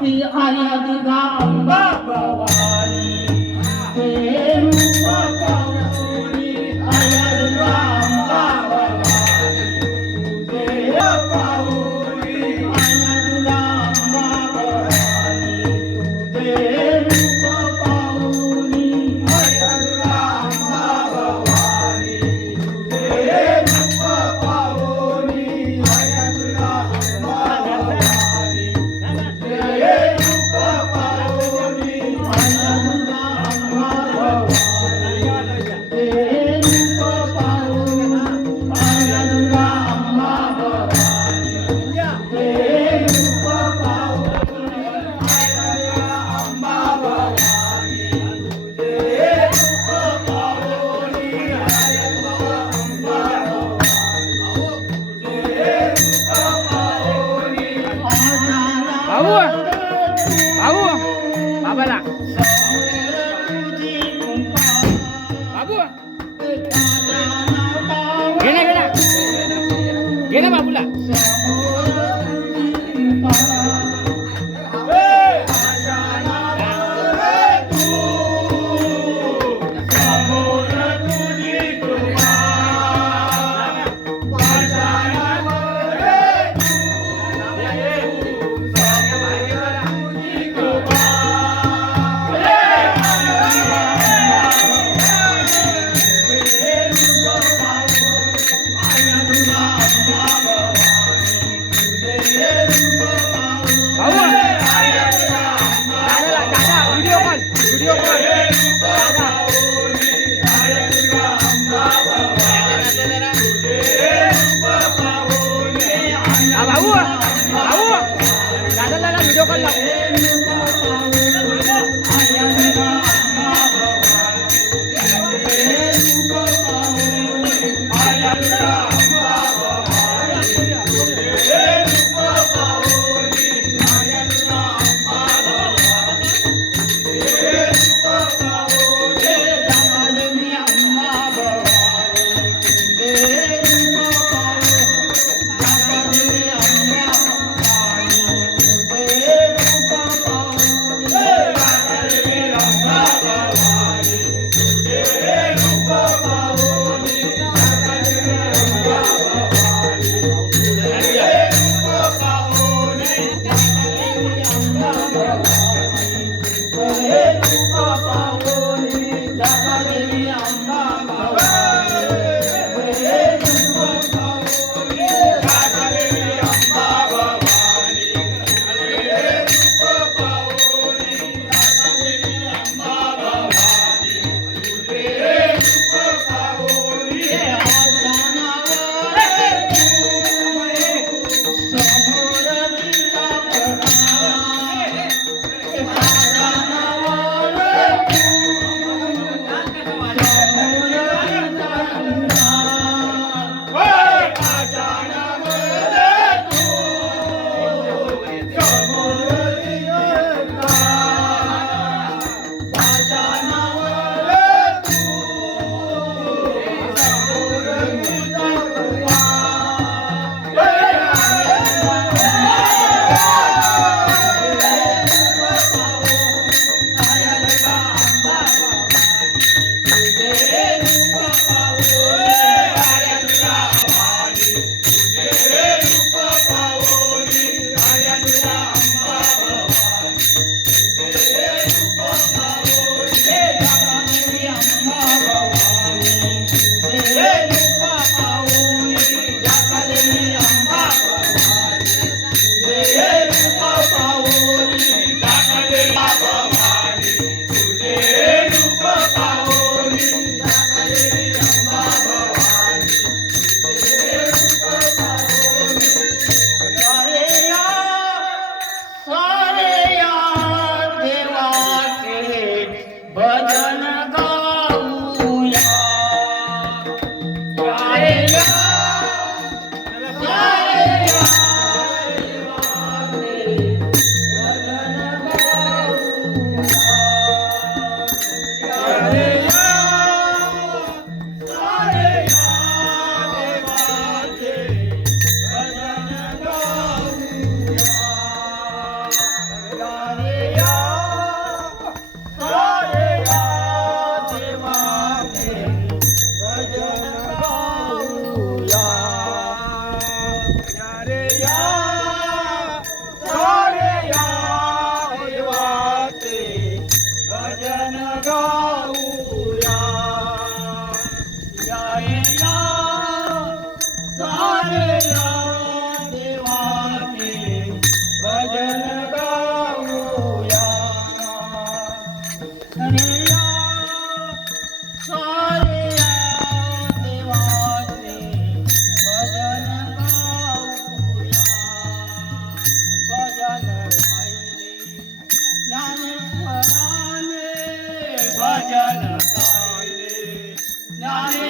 He Hari Durga Amba Baba बाबू. घे ना घे ना. घे ना बाबूला.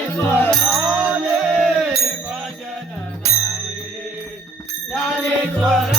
ज्ञानेश्वराने भजन ज्ञानेश्वर